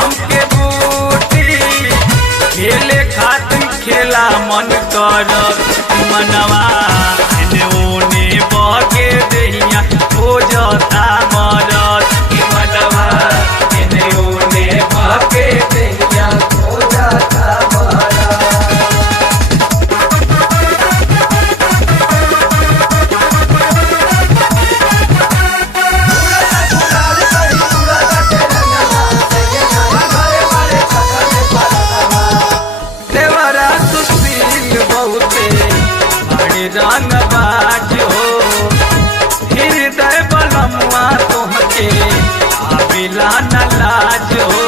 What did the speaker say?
हमके बूटी खेले खातिर खेला मन कर मनवा एने ओने बगे देहिया हो जाता मरत मनवा एने ओने बगे देहिया हो जाता मरत। देवरा सुशील बहुते बड़े रंगबाज हो हृदय बलमुआ तोहके आबिला न लाज हो।